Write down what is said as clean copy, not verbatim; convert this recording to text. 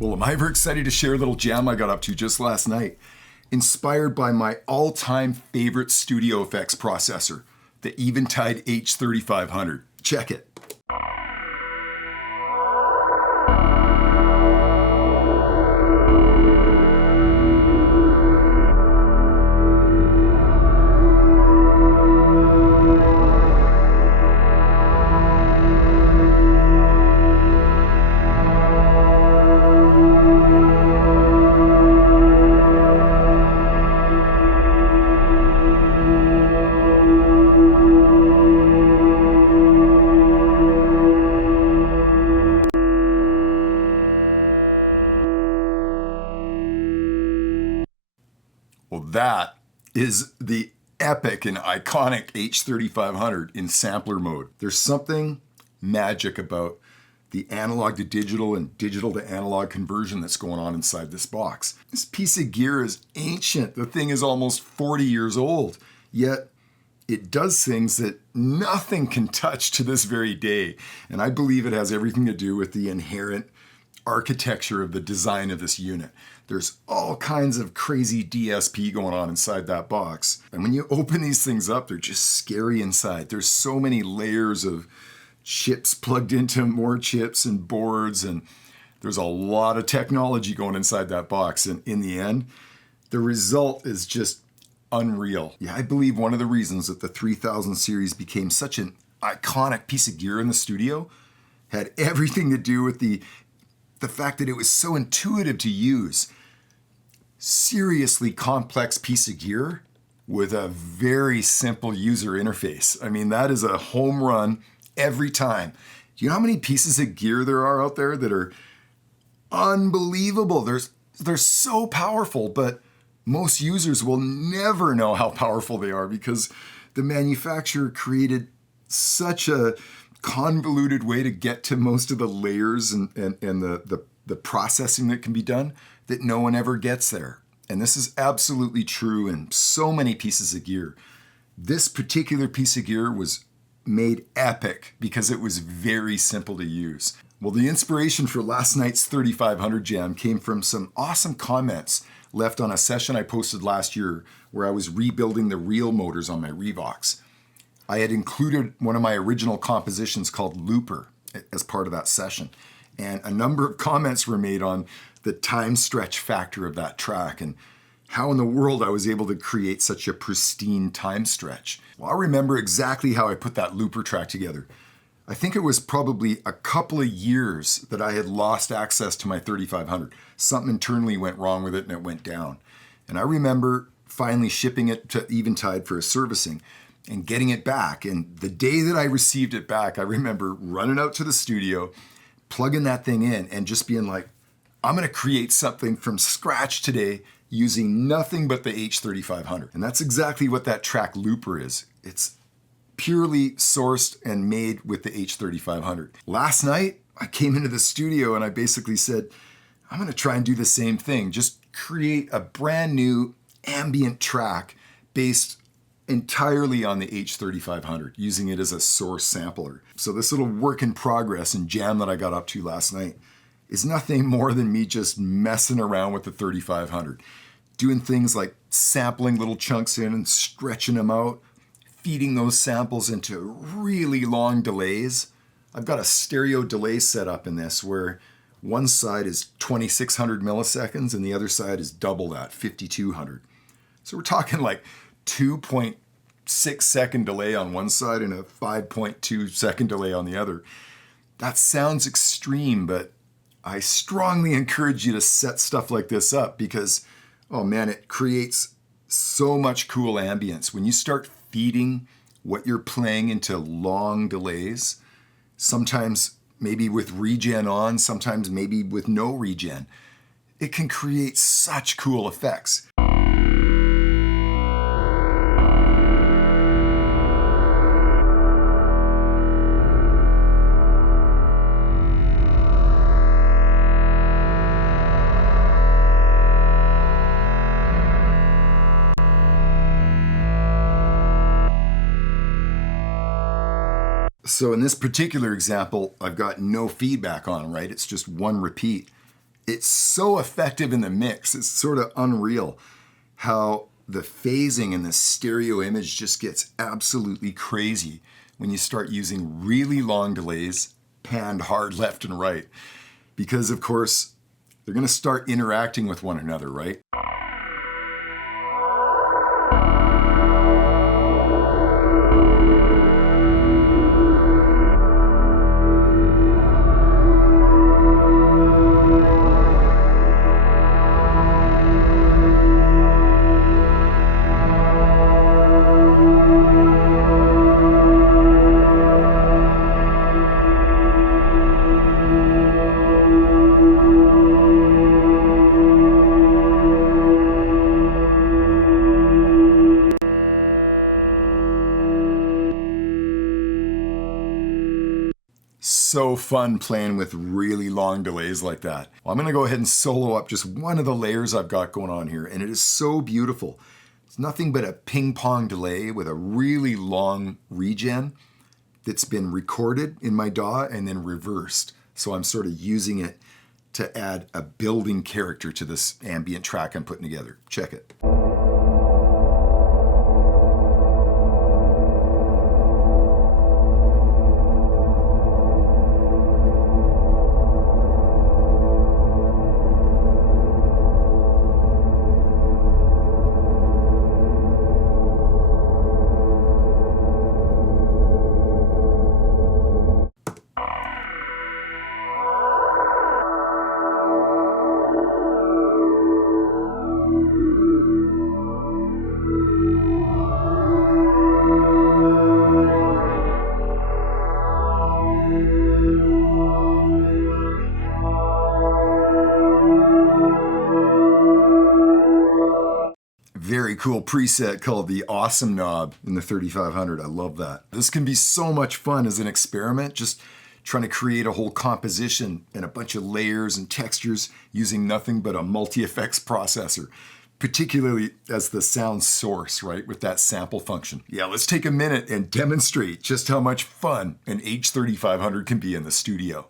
Well, I'm ever excited to share a little jam I got up to just last night, inspired by my all-time favorite studio effects processor, the Eventide H3500. Check it. Well, that is the epic and iconic H3500 in sampler mode. There's something magic about the analog to digital and digital to analog conversion that's going on inside this box. This piece of gear is ancient. The thing is almost 40 years old, yet it does things that nothing can touch to this very day. And I believe it has everything to do with the inherent architecture of the design of this unit. There's all kinds of crazy DSP going on inside that box. And when you open these things up, they're just scary inside. There's so many layers of chips plugged into more chips and boards, and there's a lot of technology going inside that box. And in the end, the result is just unreal. Yeah, I believe one of the reasons that the 3000 series became such an iconic piece of gear in the studio had everything to do with the fact that it was so intuitive to use. Seriously complex piece of gear with a very simple user interface. I mean, that is a home run every time. Do you know how many pieces of gear there are out there that are unbelievable? They're so powerful, but most users will never know how powerful they are because the manufacturer created such a convoluted way to get to most of the layers and the processing that can be done that no one ever gets there. And this is absolutely true in so many pieces of gear. This particular piece of gear was made epic because it was very simple to use. Well, the inspiration for last night's 3500 jam came from some awesome comments left on a session I posted last year where I was rebuilding the reel motors on my Revox. I had included one of my original compositions called Looper as part of that session. And a number of comments were made on the time stretch factor of that track and how in the world I was able to create such a pristine time stretch. Well, I remember exactly how I put that Looper track together. I think it was probably a couple of years that I had lost access to my 3500. Something internally went wrong with it and it went down. And I remember finally shipping it to Eventide for a servicing and getting it back. And the day that I received it back, I remember running out to the studio, plugging that thing in and just being like, I'm gonna create something from scratch today using nothing but the H3500. And that's exactly what that track Looper is. It's purely sourced and made with the H3500. Last night, I came into the studio and I basically said, I'm gonna try and do the same thing. Just create a brand new ambient track based entirely on the H3500, using it as a source sampler. So this little work in progress and jam that I got up to last night is nothing more than me just messing around with the 3500, doing things like sampling little chunks in and stretching them out, feeding those samples into really long delays. I've got a stereo delay set up in this where one side is 2600 milliseconds and the other side is double that, 5200. So we're talking like 2.6 second delay on one side and a 5.2 second delay on the other. That sounds extreme, but I strongly encourage you to set stuff like this up because, oh man, it creates so much cool ambience. When you start feeding what you're playing into long delays, sometimes maybe with regen on, sometimes maybe with no regen, it can create such cool effects. So in this particular example, I've got no feedback on, right? It's just one repeat. It's so effective in the mix. It's sort of unreal how the phasing in the stereo image just gets absolutely crazy when you start using really long delays, panned hard left and right. Because of course, they're gonna start interacting with one another, right? So fun playing with really long delays like that. Well, I'm gonna go ahead and solo up just one of the layers I've got going on here, and it is so beautiful. It's nothing but a ping pong delay with a really long regen that's been recorded in my DAW and then reversed. So I'm sort of using it to add a building character to this ambient track I'm putting together. Check it. Very cool preset called the Awesome knob in the 3500. I love that. This can be so much fun as an experiment, just trying to create a whole composition and a bunch of layers and textures using nothing but a multi-effects processor, particularly as the sound source, right, with that sample function. Yeah, let's take a minute and demonstrate just how much fun an H3500 can be in the studio.